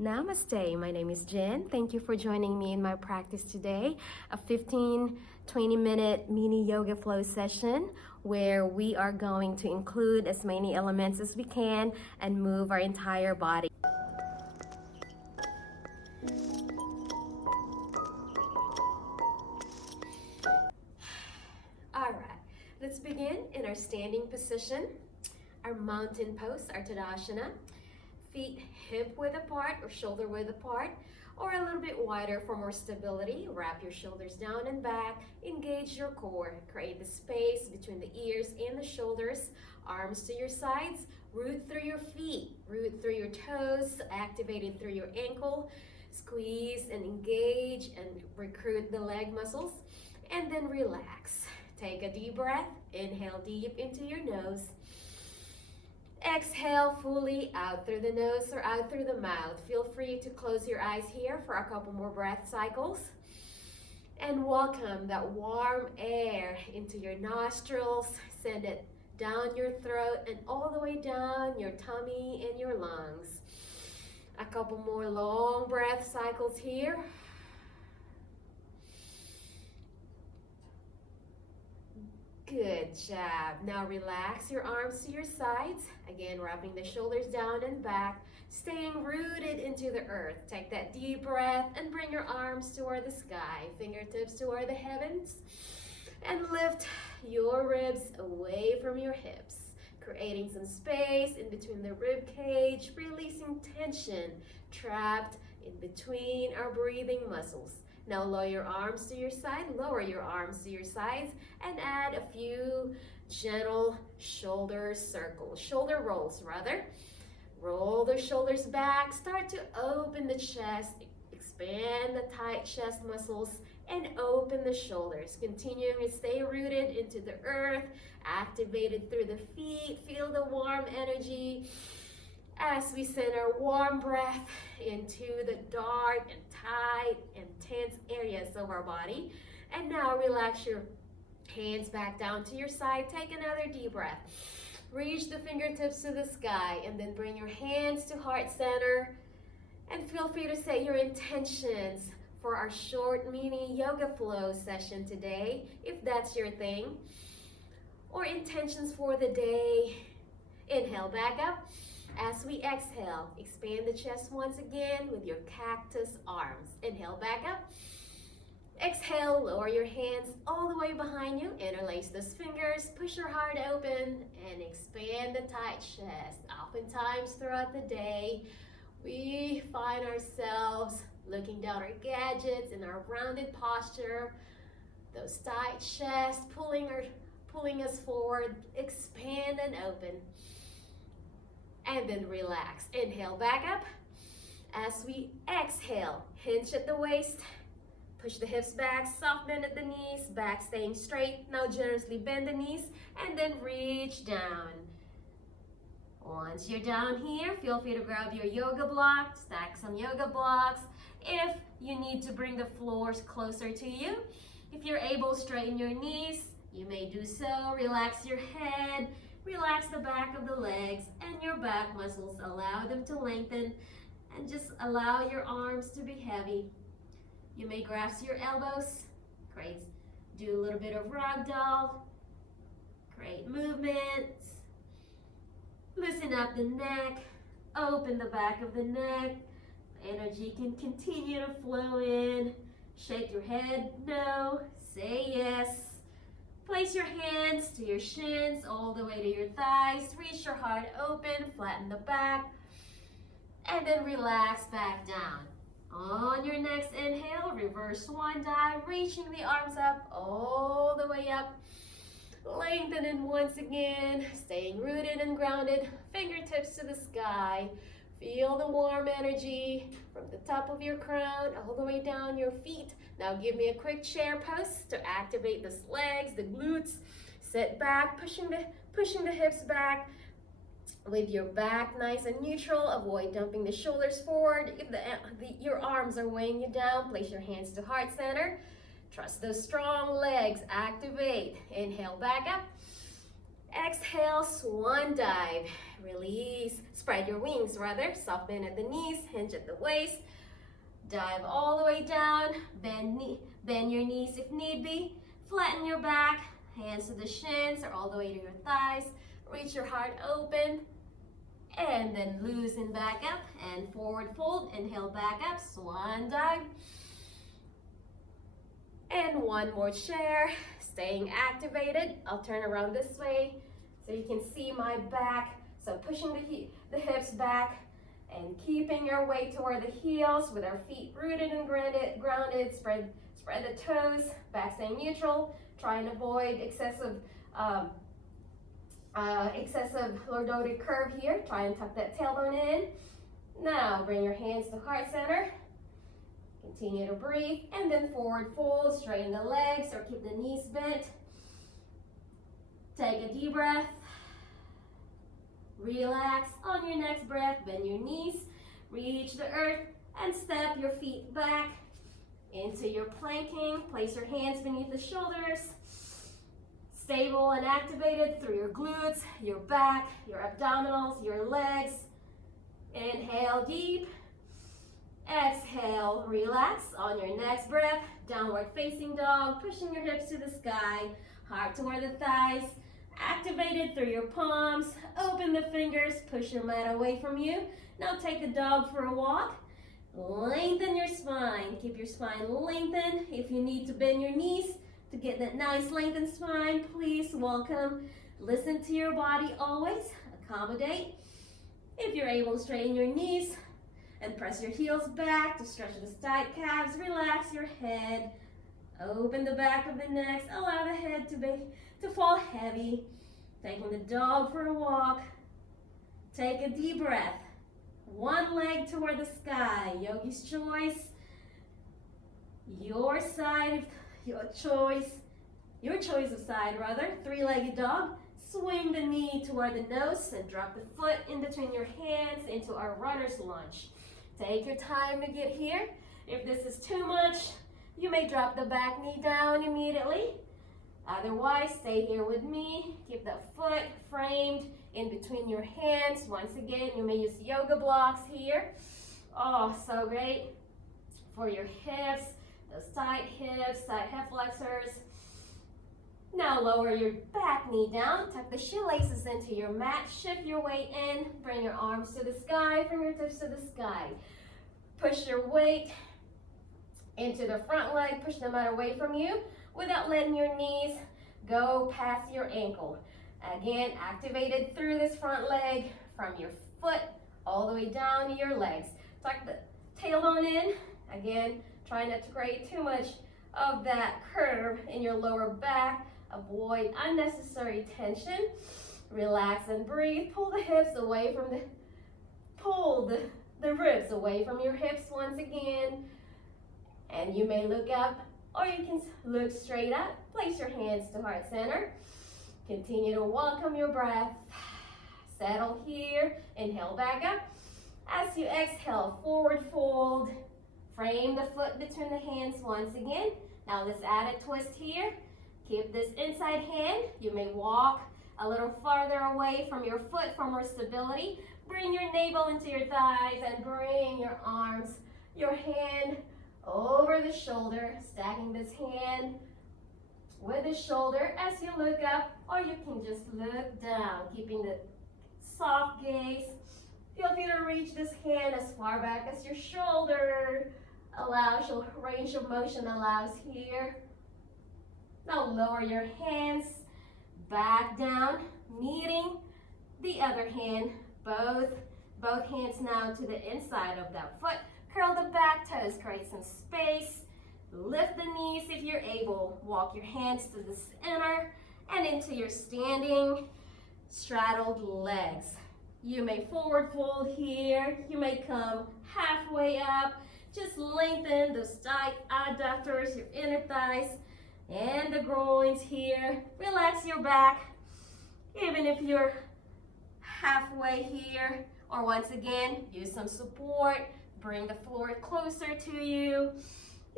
Namaste, my name is Jen. Thank you for joining me in my practice today, a 15-20 minute mini yoga flow session where we are going to include as many elements as we can and move our entire body. All right, let's begin in our standing position, our mountain pose, our Tadasana. Feet hip width apart or shoulder width apart, or a little bit wider for more stability. Wrap your shoulders down and back, engage your core, create the space between the ears and the shoulders, arms to your sides, root through your feet, root through your toes, activated through your ankle, squeeze and engage and recruit the leg muscles, and then relax. Take a deep breath, inhale deep into your nose. Exhale fully out through the nose or out through the mouth. Feel free to close your eyes here for a couple more breath cycles. And welcome that warm air into your nostrils. Send it down your throat and all the way down your tummy and your lungs. A couple more long breath cycles here. Good job. Now relax your arms to your sides. Again, wrapping the shoulders down and back, staying rooted into the earth. Take that deep breath and bring your arms toward the sky, fingertips toward the heavens, and lift your ribs away from your hips, creating some space in between the rib cage, releasing tension trapped in between our breathing muscles. Now lower your arms to your side, lower your arms to your sides, and add a few gentle shoulder circles, shoulder rolls rather. Roll the shoulders back, start to open the chest, expand the tight chest muscles, and open the shoulders. Continuing to stay rooted into the earth, activated through the feet, feel the warm energy as we send our warm breath into the dark and tight and tense areas of our body. And now relax your hands back down to your side. Take another deep breath. Reach the fingertips to the sky and then bring your hands to heart center. And feel free to set your intentions for our short mini yoga flow session today, if that's your thing. Or intentions for the day. Inhale back up. As we exhale, expand the chest once again with your cactus arms. Inhale back up. Exhale, lower your hands all the way behind you. Interlace those fingers, push your heart open, and expand the tight chest. Oftentimes throughout the day, we find ourselves looking down our gadgets in our rounded posture, those tight chests pulling us forward. Expand and open. And then relax. Inhale back up. As we exhale, hinge at the waist, push the hips back, soft bend at the knees, back staying straight. Now generously bend the knees and then reach down. Once you're down here, feel free to grab your yoga block, stack some yoga blocks. If you need to bring the floors closer to you, if you're able, straighten your knees. You may do so. Relax your head. Relax the back of the legs and your back muscles. Allow them to lengthen and just allow your arms to be heavy. You may grasp your elbows. Great. Do a little bit of ragdoll. Great movements. Loosen up the neck. Open the back of the neck. Energy can continue to flow in. Shake your head no. Say yes. Place your hands to your shins, all the way to your thighs. Reach your heart open, flatten the back, and then relax back down. On your next inhale, reverse swan dive, reaching the arms up, all the way up. Lengthening once again, staying rooted and grounded, fingertips to the sky. Feel the warm energy from the top of your crown all the way down your feet. Now give me a quick chair pose to activate the legs, the glutes. Sit back, pushing the hips back with your back nice and neutral. Avoid dumping the shoulders forward. If your arms are weighing you down, place your hands to heart center. Trust those strong legs. Activate. Inhale back up. Exhale, swan dive. Release, spread your wings rather. Soft bend at the knees, hinge at the waist. Dive all the way down, bend your knees if need be. Flatten your back, hands to the shins or all the way to your thighs. Reach your heart open. And then loosen back up and forward fold. Inhale back up, swan dive. And one more chair, staying activated. I'll turn around this way so you can see my back. So pushing the hips back and keeping your weight toward the heels with our feet rooted and grounded. Spread the toes, back staying neutral. Try and avoid excessive lordotic curve here. Try and tuck that tailbone in. Now bring your hands to heart center. Continue to breathe and then forward fold, straighten the legs or keep the knees bent. Take a deep breath. Relax. On your next breath, bend your knees, reach the earth and step your feet back into your planking. Place your hands beneath the shoulders. Stable and activated through your glutes, your back, your abdominals, your legs. Inhale deep. Exhale, relax. On your next breath, downward facing dog, pushing your hips to the sky, heart toward the thighs, activated through your palms, open the fingers, push your mat away from you. Now take the dog for a walk. Lengthen your spine, keep your spine lengthened. If you need to bend your knees to get that nice lengthened spine, please welcome. Listen to your body always, accommodate. If you're able to straighten your knees, and press your heels back to stretch the side calves. Relax your head. Open the back of the neck. Allow the head to fall heavy. Taking the dog for a walk. Take a deep breath. One leg toward the sky. Yogi's choice. Your side, your choice of side rather. Three-legged dog. Swing the knee toward the nose and drop the foot in between your hands into our runner's lunge. Take your time to get here. If this is too much, you may drop the back knee down immediately. Otherwise, stay here with me. Keep the foot framed in between your hands. Once again, you may use yoga blocks here. Oh, so great for your hips, those tight hips, side hip flexors. Now lower your back knee down, tuck the shoelaces into your mat, shift your weight in, bring your arms to the sky, fingertips to the sky. Push your weight into the front leg, push the mat away from you without letting your knees go past your ankle. Again, activated through this front leg from your foot all the way down to your legs. Tuck the tailbone in. Again, try not to create too much of that curve in your lower back. Avoid unnecessary tension. Relax and breathe. Pull the hips away from the ribs away from your hips once again. And you may look up or you can look straight up. Place your hands to heart center. Continue to welcome your breath. Settle here. Inhale back up. As you exhale, forward fold. Frame the foot between the hands once again. Now let's add a twist here. Keep this inside hand. You may walk a little farther away from your foot for more stability. Bring your navel into your thighs and bring your arms, your hand over the shoulder, stacking this hand with the shoulder as you look up, or you can just look down, keeping the soft gaze. Feel free to reach this hand as far back as your shoulder allows, your range of motion allows here. Now lower your hands back down, meeting the other hand, both hands now to the inside of that foot. Curl the back toes, create some space. Lift the knees if you're able. Walk your hands to the center and into your standing straddled legs. You may forward fold here. You may come halfway up. Just lengthen those tight adductors, your inner thighs, and the groins here. Relax your back, even if you're halfway here. Or once again, use some support. Bring the floor closer to you.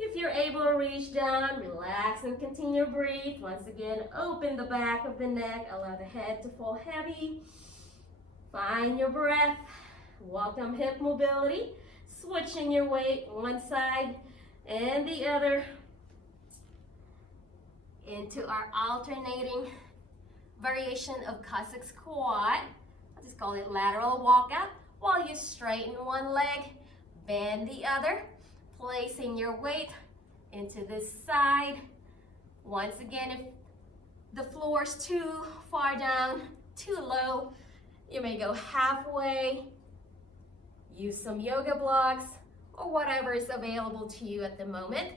If you're able to reach down, relax and continue to breathe. Once again, open the back of the neck, allow the head to fall heavy. Find your breath. Welcome hip mobility. Switching your weight one side and the other into our alternating variation of Cossack squat. I'll just call it lateral walkout. While you straighten one leg, bend the other, placing your weight into this side. Once again, if the floor is too far down, too low, you may go halfway. Use some yoga blocks or whatever is available to you at the moment.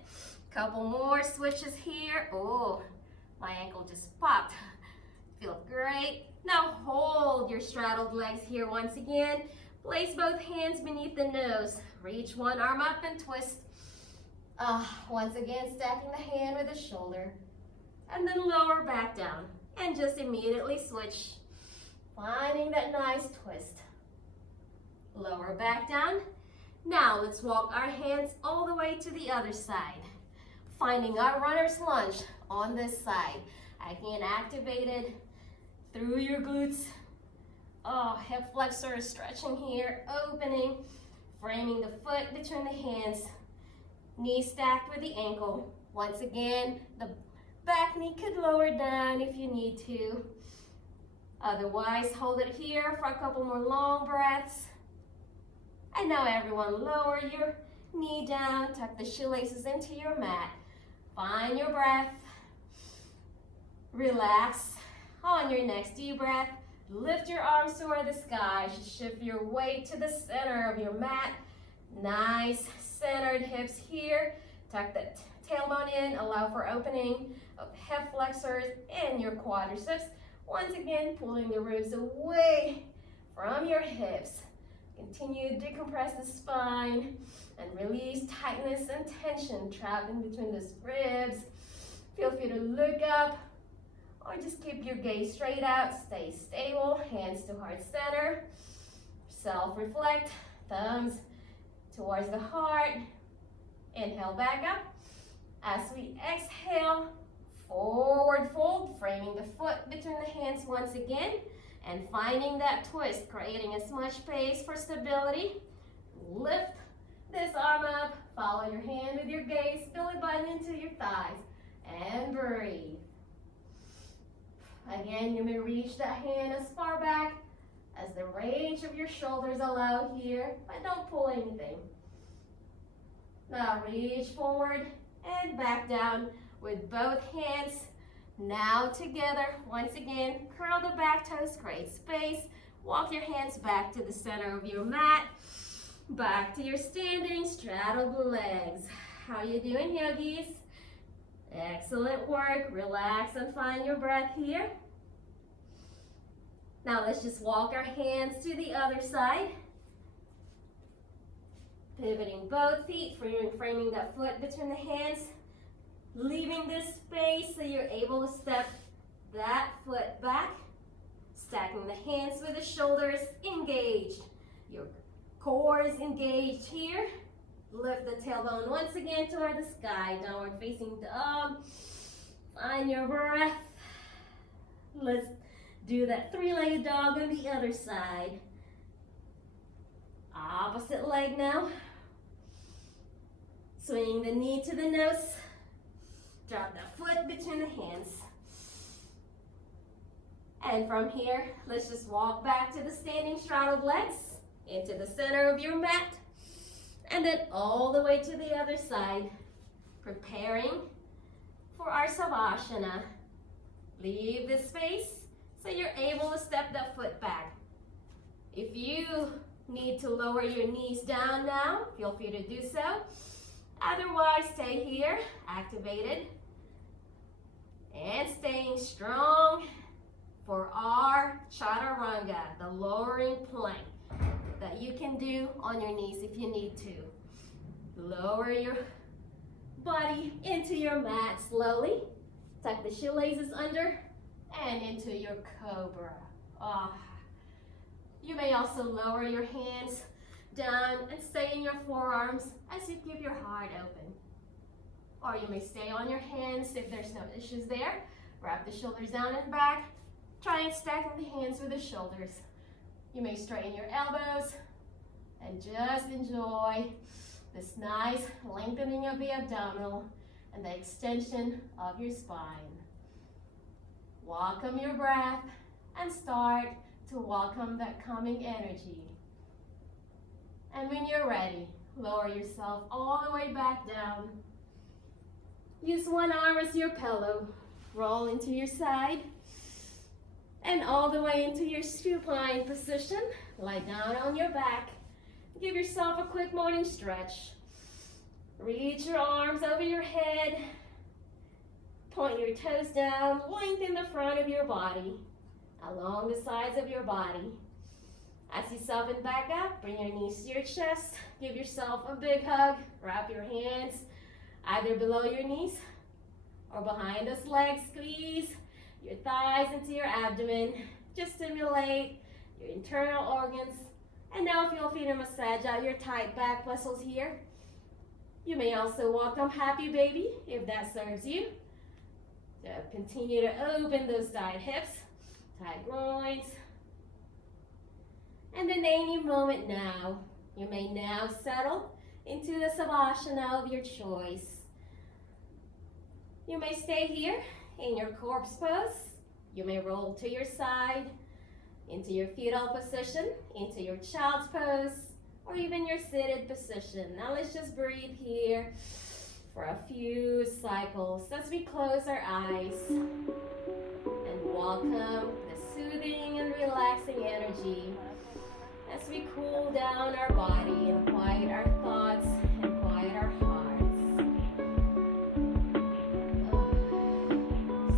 Couple more switches here. Oh, my ankle just popped. Feels great. Now hold your straddled legs here once again. Place both hands beneath the nose. Reach one arm up and twist. Once again, stacking the hand with the shoulder. And then lower back down. And just immediately switch. Finding that nice twist. Lower back down. Now let's walk our hands all the way to the other side. Finding our runner's lunge on this side. Again, activated through your glutes. Hip flexor is stretching here, opening, framing the foot between the hands, knee stacked with the ankle. Once again, the back knee could lower down if you need to. Otherwise, hold it here for a couple more long breaths. And now everyone, lower your knee down, tuck the shoelaces into your mat. Find your breath. Relax on your next deep breath. Lift your arms toward the sky. Shift your weight to the center of your mat. Nice centered hips here. Tuck the tailbone in. Allow for opening of hip flexors and your quadriceps. Once again, pulling the ribs away from your hips. Continue to decompress the spine and release tightness and tension trapped in between those ribs. Feel free to look up or just keep your gaze straight out. Stay stable, hands to heart center. Self-reflect, thumbs towards the heart. Inhale back up. As we exhale, forward fold, framing the foot between the hands once again. And finding that twist, creating as much space for stability. Lift this arm up, follow your hand with your gaze, belly button into your thighs, and breathe. Again, you may reach that hand as far back as the range of your shoulders allow here, but don't pull anything. Now reach forward and back down with both hands. Now together, once again, curl the back toes, create space. Walk your hands back to the center of your mat. Back to your standing, straddle the legs. How you doing, yogis? Excellent work. Relax and find your breath here. Now let's just walk our hands to the other side. Pivoting both feet, framing that foot between the hands. Leaving this space so you're able to step that foot back. Stacking the hands with the shoulders engaged. Your core is engaged here. Lift the tailbone once again toward the sky. Downward facing dog. Find your breath. Let's do that three-legged dog on the other side. Opposite leg now. Swinging the knee to the nose. Drop the foot between the hands. And from here, let's just walk back to the standing straddled legs, into the center of your mat, and then all the way to the other side, preparing for our Savasana. Leave this space so you're able to step that foot back. If you need to lower your knees down now, feel free to do so. Otherwise, stay here, activated, and staying strong for our Chaturanga, the lowering plank that you can do on your knees if you need to. Lower your body into your mat slowly. Tuck the shoelaces under and into your cobra. You may also lower your hands down and stay in your forearms as you keep your heart open. or you may stay on your hands if there's no issues there. Wrap the shoulders down and back. Try and stack the hands with the shoulders. You may straighten your elbows and just enjoy this nice lengthening of the abdominal and the extension of your spine. Welcome your breath and start to welcome that calming energy. And when you're ready, lower yourself all the way back down. Use one arm as your pillow. Roll into your side and all the way into your supine position. Lie down on your back. Give yourself a quick morning stretch. Reach your arms over your head. Point your toes down. Lengthen the front of your body along the sides of your body. As you soften back up, bring your knees to your chest. Give yourself a big hug. Wrap your hands either below your knees or behind those legs. Squeeze your thighs into your abdomen. Just stimulate your internal organs. And now feel free to massage out your tight back muscles here. You may also welcome happy baby if that serves you. So continue to open those tight hips, tight groins. And in any moment now, you may now settle into the Savasana of your choice. You may stay here in your corpse pose. You may roll to your side, into your fetal position, into your child's pose, or even your seated position. Now let's just breathe here for a few cycles as we close our eyes and welcome the soothing and relaxing energy as we cool down our body and quiet our thoughts and quiet our hearts.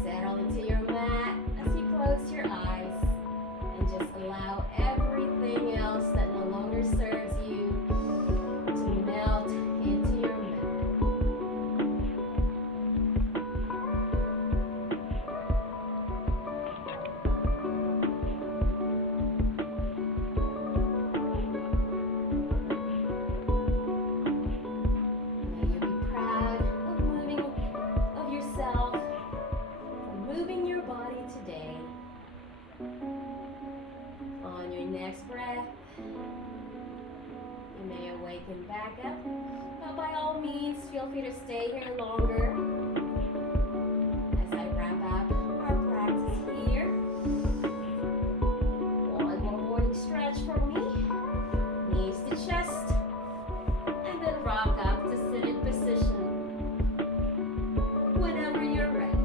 Settle into your mat as you close your eyes and just allow everything else that no longer serves you to melt into your mat. Breath. You may awaken back up, but by all means, feel free to stay here longer as I wrap up our practice here. One more morning stretch for me. Knees to chest, and then rock up to seated position. Whenever you're ready.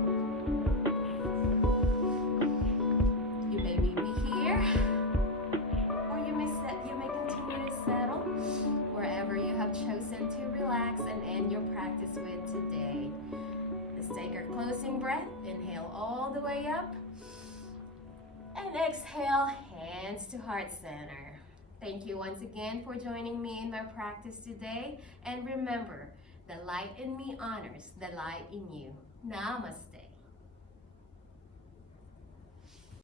You may meet me here. Chosen to relax and end your practice with today. Let's take our closing breath. Inhale all the way up. And exhale, hands to heart center. Thank you once again for joining me in my practice today. And remember, the light in me honors the light in you. Namaste.